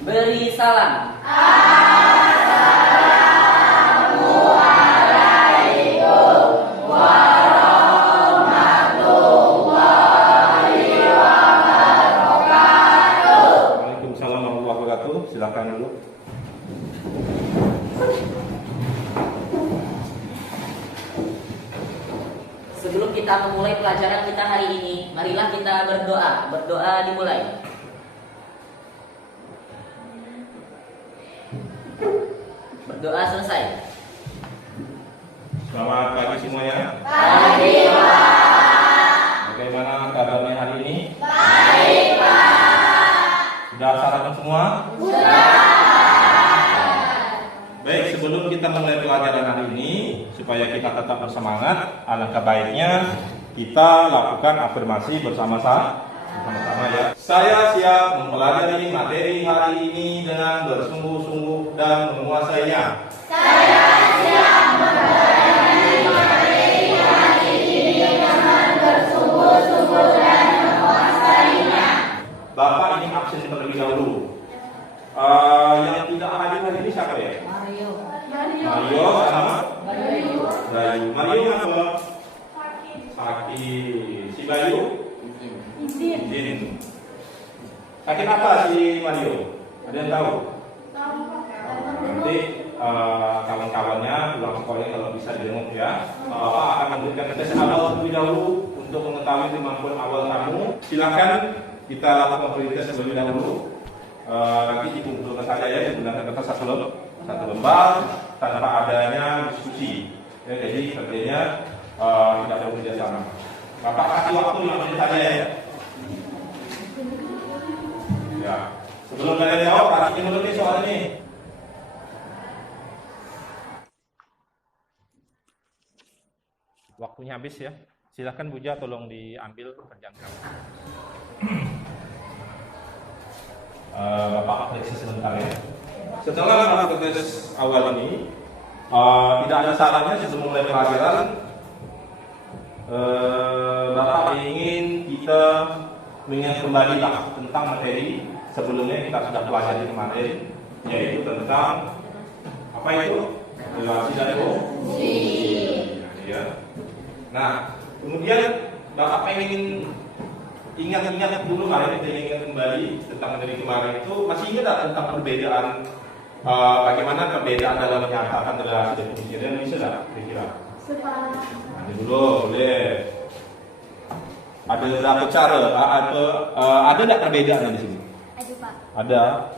Beri salam. Waalaikumsalam warahmatullahi wabarakatuh. Silakan dulu. Sebelum kita memulai pelajaran kita hari ini, marilah kita berdoa. Berdoa dimulai. Berdoa selesai. Selamat pagi semuanya. Pagi, Pak. Bagaimana kabarnya hari ini? Baik, Pak. Sudah sarapan semua? Sudah. Baik, sebelum kita mulai pelajaran hari ini, supaya kita tetap bersemangat, alangkah baiknya kita lakukan afirmasi bersama-sama ya. Saya siap mempelajari materi hari ini dengan bersungguh-sungguh dan menguasainya. Saya siap mempelajari materi hari ini dengan bersungguh-sungguh dan menguasainya. Bapak ini absen terlebih dahulu. Yang tidak hadir hari ini siapa ya? Mario sama? Bayu. Mario apa? Sakit. Si Bayu? Izin. Sakit apa si Mario? Ada yang tahu? Nanti kawan-kawannya pulang sekolahnya kalau bisa dijenguk ya. Bapak akan memberikan tes awal terlebih dahulu untuk mengetahui kemampuan awal kamu. Silakan kita lakukan prioritas terlebih dahulu. Nanti dikumpulkan saja ya, digunakan kertas satu lembar tanpa adanya diskusi. Ya, jadi kerjanya tidak perlu kerjasama. Bapak kasih waktu 5 menit saja ya. Ya, sebelum kalian jawab, perhatiin dulu nih soal ini. Waktunya habis ya. Silakan Buja, tolong diambil pekerjaan kamu. Bapak koreksi sebentar ya. Setelah melakukan tes awal ini, tidak ada salahnya sebelum mulai pelajaran. Bapak ingin kita mengingat kembali tentang materi sebelumnya kita sudah pelajari kemarin, yaitu tentang apa itu? Relasi dan fungsi. Ya. Nah, kemudian Bapak ingin ingat-ingat dulu kemarin, kita ingat kembali tentang materi kemarin itu, masih ingat tentang perbedaan bagaimana perbedaan dalam menyatakan relasi dan fungsi? Dan bisa tidak kira-kira? Nanti dulu boleh. Ada berapa cara? Ada tidak perbedaan di sini? Ada, Pak. Ada.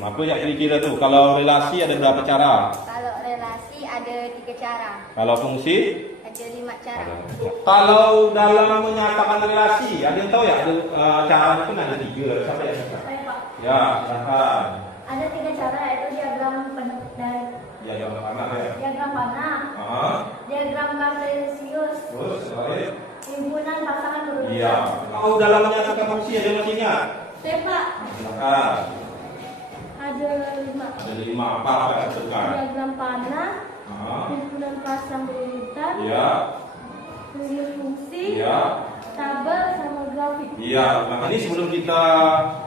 Apa ya kira-kira tuh? Kalau relasi ada berapa cara? Kalau relasi ada 3 cara. Kalau fungsi? Ada 5 cara. Kalau dalam menyatakan relasi, ada yang tahu ya? Ada caranya pun ada 3. Siapa yang tahu? Baik, Pak. Ya, silakan. Ada 3 cara, yaitu diagram dan Ya, yang pertama ya. diagram panah, diagram kartesius, Terus, lain? himpunan pasangan berurutan. Iya. Kalau dalam menyatakan fungsi ada masih ingat? Baik, Pak. Silakan. Ada 5. Ada 5 apa yang disebutkan? Diagram panah, Ah, himpunan pasang berurutan, Iya. rumus fungsi, Iya. tabel sama grafik. Iya. Nah, ini sebelum kita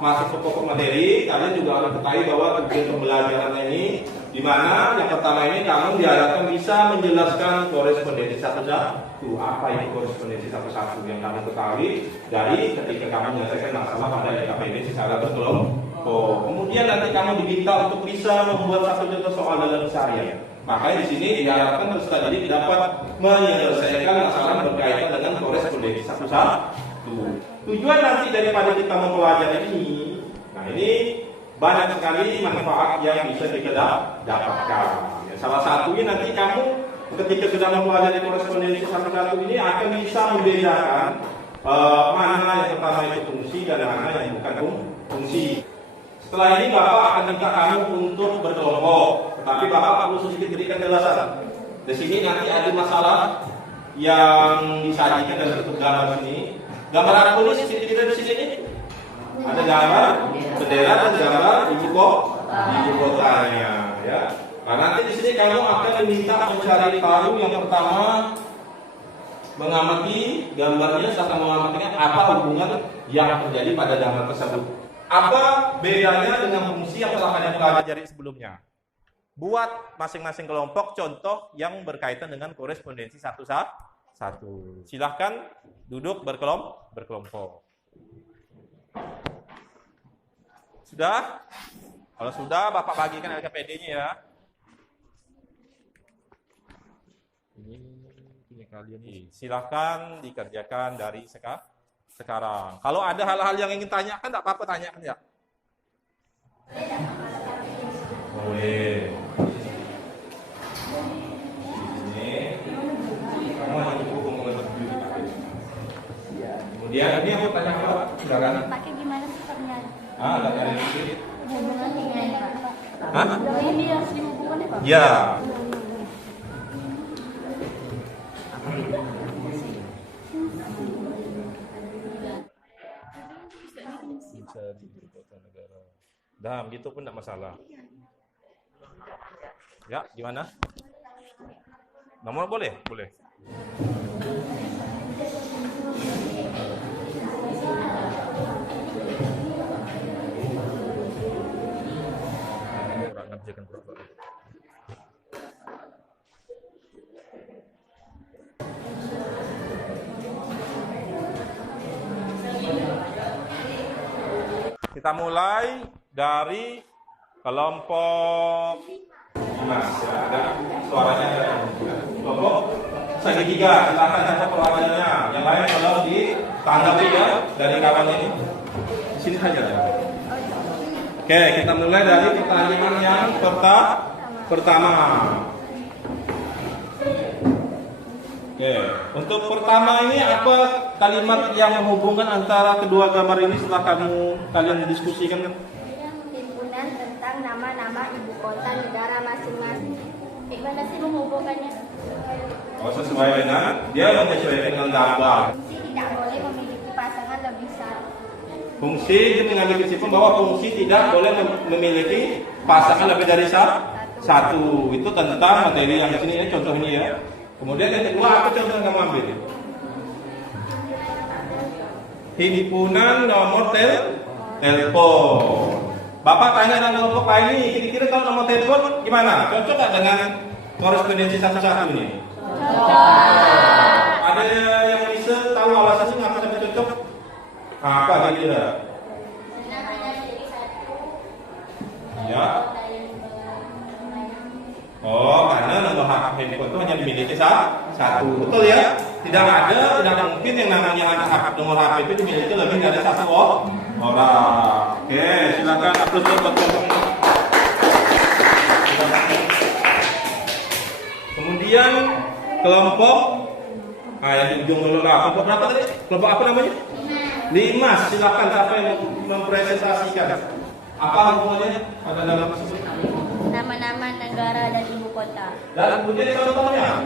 masuk ke pokok materi, kalian juga harus ketahui bahwa tujuan pembelajaran ini di mana yang pertama ini kamu diharapkan bisa menjelaskan korespondensi satu-satu. Apa itu korespondensi satu-satu yang kamu ketahui dari ketika kamu menyelesaikan masalah pada LKPD secara berkelompok. Kemudian nanti kamu diminta untuk bisa membuat satu contoh soal dalam seharian. Makanya di sini diharapkan peserta didik dapat menyelesaikan masalah berkaitan dengan korespondensi satu-satu. Tujuan nanti daripada kita mempelajari ini, nah ini banyak sekali manfaat yang bisa kita dapatkan. Ya, salah satunya nanti kamu ketika sudah mempelajari korespondensi satu-satu ini akan bisa membedakan mana yang pertama itu fungsi dan mana yang bukan fungsi. Setelah ini Bapak akan minta kamu untuk berkelompok, tetapi Bapak perlu sedikit berikan penjelasan. Di sini nanti ada masalah yang disajikan dalam bentuk gambar ini. Gambar apa ini? Tidak di sini. Ada gambar bendera dan gambar ibu kotanya, ya. Nah, nanti di sini kamu akan diminta mencari tahu yang pertama mengamati gambarnya serta mengamatinya apa hubungan yang terjadi pada gambar tersebut. Apa bedanya dengan fungsi yang telah kalian pelajari sebelumnya? Buat masing-masing kelompok contoh yang berkaitan dengan korespondensi satu. Silahkan duduk berkelompok. Sudah? Kalau sudah, Bapak bagikan LKPD-nya ya. Ini kalian ini. Silahkan dikerjakan dari sekarang. Kalau ada hal-hal yang ingin tanyakan, tidak apa-apa tanyakan ya. Boleh. Ini kamu hanya cukup ngomongin berdiri. Kemudian ini aku tanya apa? Silakan. Pakai gimana sih pertanyaan? Ada dari sini. Hubungannya gimana, Pak? Hah? Ini harus dihubungkan ya, Pak? Ya. Bisa di ibu kota negara. Dam, gitu pun tidak masalah. Ya, gimana? Nomor boleh? Boleh. Kurang ngerjakan pura-pura. Kita mulai dari kelompok Mas. Ya, ada suaranya ada. Kelompok segitiga, silakan catat perwakilannya. Yang lain kalau ditanggapi ya dari kawan ini. Di sini saja. Oke, kita mulai dari pertanyaan yang pertama. Oke, untuk pertama ini apa kalimat yang menghubungkan antara kedua gambar ini setelah kalian diskusikan? Himpunan tentang nama-nama ibu kota negara masing-masing. Gimana sih menghubungkannya? Oh, sesuai dengan dia menyesuaikan dengan gambar. Fungsi tidak boleh memiliki pasangan lebih satu. Fungsi dia mengambil kesimpulan bahwa fungsi tidak boleh memiliki pasangan lebih dari satu. Itu tentang materi yang di sini ya, contoh ini ya. Kemudian yang kedua apa contoh yang kamu ambil? Himpunan nomor telepon. Bapak tanya dengan kelompok lain ini, kira-kira kalau nomor telepon gimana? Cocok nggak dengan korespondensi satu-satu ini? Cocok. Ada yang bisa tahu alasannya kenapa sampai cocok? Apa kira-kira? Ya. Oh, karena nomor handphone itu hanya dimiliki satu. Betul ya? Tidak mungkin yang namanya nomor HP itu dimiliki lebih dari satu orang. Oke, silakan upload buat kelompok. Kemudian kelompok yang di ujung dulu lah. Kelompok berapa tadi? Kelompok apa namanya? 5. Silakan siapa yang mempresentasikan. Apa hubungannya pada dalam tersebut? Nama-nama negara dan ibu kota. Dan kemudian contohnya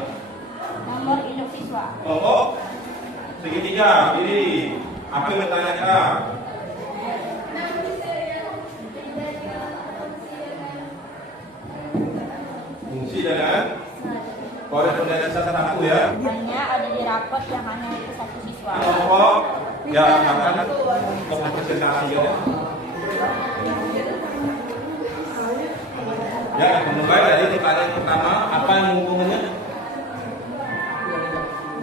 Nomor induk siswa. kelompok segitiga kiri. Apa yang ditanyakan? Fungsi dengan korespondensi satu ya. Hanya ada di rapot yang hanya untuk satu siswa. Kelompok yang akan presentasi ya. Ya, mulai dari pertanyaan pertama, apa yang hubungannya?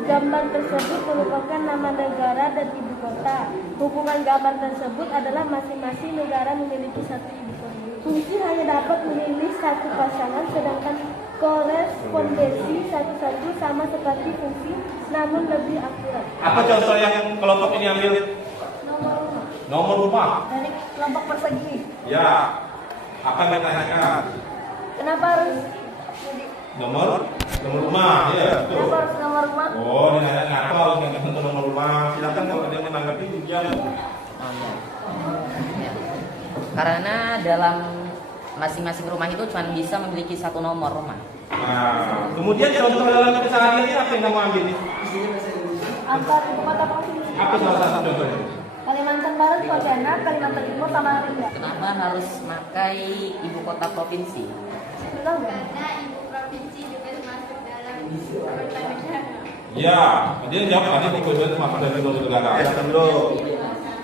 Gambar tersebut merupakan nama negara dan ibu kota. Hubungan gambar tersebut adalah masing-masing negara memiliki satu ibu kota. Fungsi hanya dapat memilih satu pasangan, sedangkan korespondensi satu-satu sama seperti fungsi, namun lebih akurat. Apa contoh yang kelompok ini ambil? Nomor rumah. Nomor rumah. Dari kelompok persegi. Ya. Apa yang ditanyakan? Kenapa harus Nomor rumah, ya betul. Kenapa harus nomor rumah? Oh, ditanya kenapa harus nggak nomor rumah? Silakan kalau ada yang menanggapi ujian. Karena dalam masing-masing rumah itu cuma bisa memiliki satu nomor rumah. Nah, kemudian contoh dalam kesehariannya apa yang kamu ambil nih? Antar ibu kota provinsi. Apa salah satu contohnya? Kalimantan Barat, Pontianak, Kalimantan Timur, Samarinda. Kenapa harus pakai ibu kota provinsi? Karena ibu provinsi juga masuk dalam kota negara. Ya, dia jawab tadi di kuesioner masuk dari negara. Ya, dulu.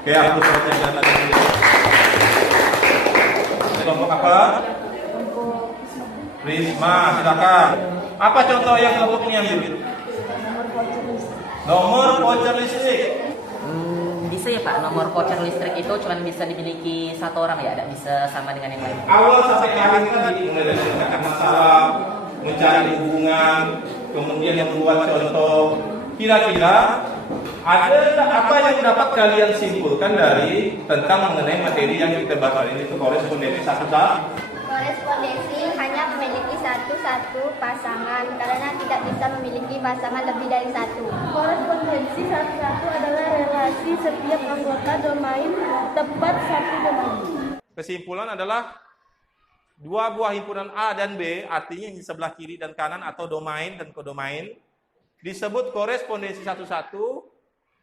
Oke, aku percaya tadi. silakan. Apa contoh yang kelompok ini ambil? Nomor voucher listrik. Bisa ya Pak, nomor voucher listrik itu cuma bisa dimiliki satu orang ya, tidak bisa sama dengan yang lain. Awal sampai akhir tadi mulai dari menyelesaikan masalah, mencari hubungan, kemudian membuat contoh. Kira-kira ada apa yang dapat kalian simpulkan dari tentang mengenai materi yang kita bahas hari ini, itu korespondensi satu. Korespondensi hanya memiliki satu pasangan karena tidak bisa memiliki pasangan lebih dari satu. Korespondensi satu-satu adalah relasi setiap anggota domain tepat satu domain. Kesimpulan adalah dua buah himpunan A dan B, artinya di sebelah kiri dan kanan atau domain dan kodomain, disebut korespondensi satu-satu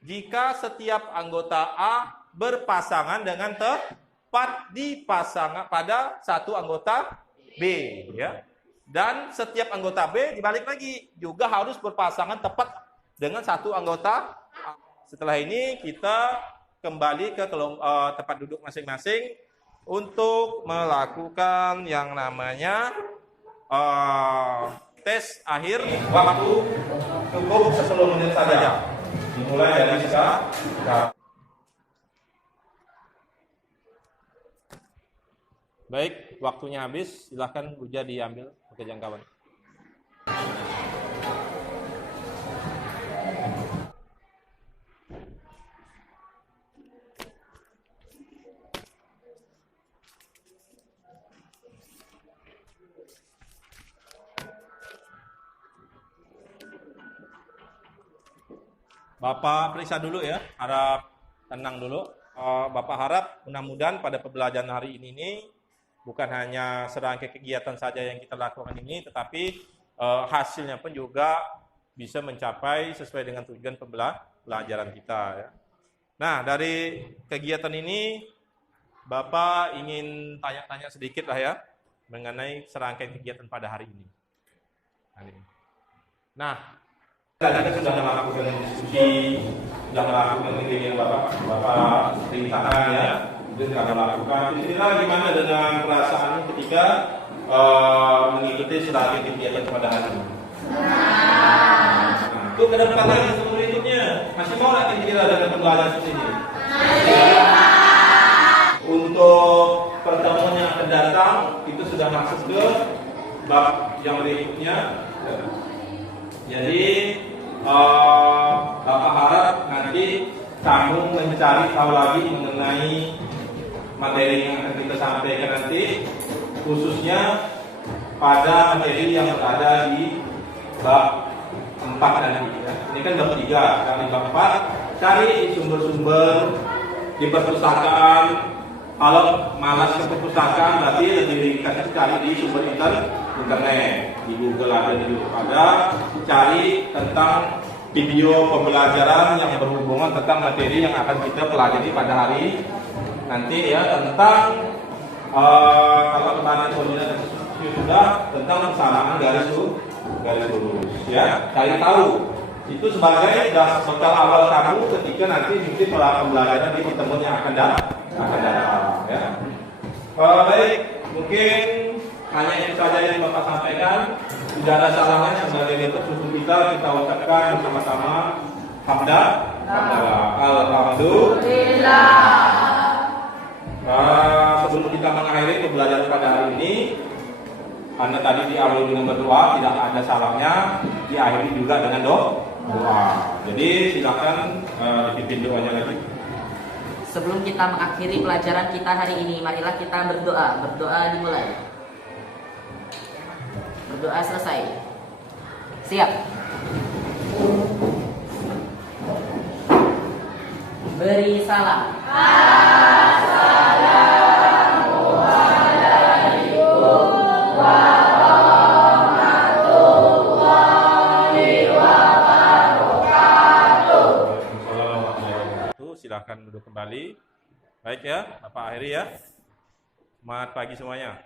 jika setiap anggota A berpasangan dengan tepat di pasangan pada satu anggota B, ya. Dan setiap anggota B dibalik lagi juga harus berpasangan tepat dengan satu anggota A. Setelah ini kita kembali ke tempat duduk masing-masing untuk melakukan yang namanya tes akhir. Waktu cukup 10 menit saja. Dimulai dari sekarang. Baik, waktunya habis. Silahkan Uja diambil kejangkauan. Bapak periksa dulu ya, harap tenang dulu. Bapak harap mudah-mudahan pada pembelajaran hari ini bukan hanya serangkaian kegiatan saja yang kita lakukan ini, tetapi hasilnya pun juga bisa mencapai sesuai dengan tujuan pembelajaran kita. Ya. Nah, dari kegiatan ini, Bapak ingin tanya-tanya sedikit lah ya, mengenai serangkaian kegiatan pada hari ini. Nah, kita sudah melakukan diskusi, sudah melakukan kegiatan Bapak rintangan ya, sudah melakukan. Disinilah gimana dengan perasaan ketika mengikuti serangkaian kegiatan pada hari ini? Nah, itu ke depan lagi untuk berikutnya. Masih mau nggak kira-kira dengan pembelajaran seperti ini? Untuk pertemuan yang akan datang, itu sudah masuk ke bab yang berikutnya. Jadi Bapak harap nanti kamu mencari tahu lagi mengenai materi yang akan kita sampaikan nanti, khususnya pada materi yang berada di bab 4 nanti. Ya. Ini kan bab 3, kali bab 4 cari sumber-sumber di perpustakaan. Kalau malas ke perpustakaan berarti lebih ringkas cari di sumber internet, di Google ada, di YouTube ada, cari tentang video pembelajaran yang berhubungan tentang materi yang akan kita pelajari pada hari nanti ya, tentang kalau kemarin koordinasi sudah tentang persamaan garis lurus ya, cari tahu itu sebagai bekal awal kamu ketika nanti mungkin pembelajaran di pertemuan yang akan datang ya. Baik, mungkin hanya itu saja yang Bapak sampaikan. Tidak ada salahnya sebagai bentuk susu kita ucapkan bersama-sama alhamdulillah. Sebelum kita mengakhiri pembelajaran pada hari ini, Anda tadi diawali dengan berdoa, tidak ada salahnya diakhiri juga dengan doa. Jadi silakan dipimpin doanya lagi. Sebelum kita mengakhiri pelajaran kita hari ini, marilah kita berdoa. Berdoa dimulai. Berdoa selesai. Siap. Beri salam. Assalamualaikum warahmatullahi wabarakatuh. Silahkan duduk kembali. Baik ya, Bapak akhiri ya. Selamat pagi semuanya.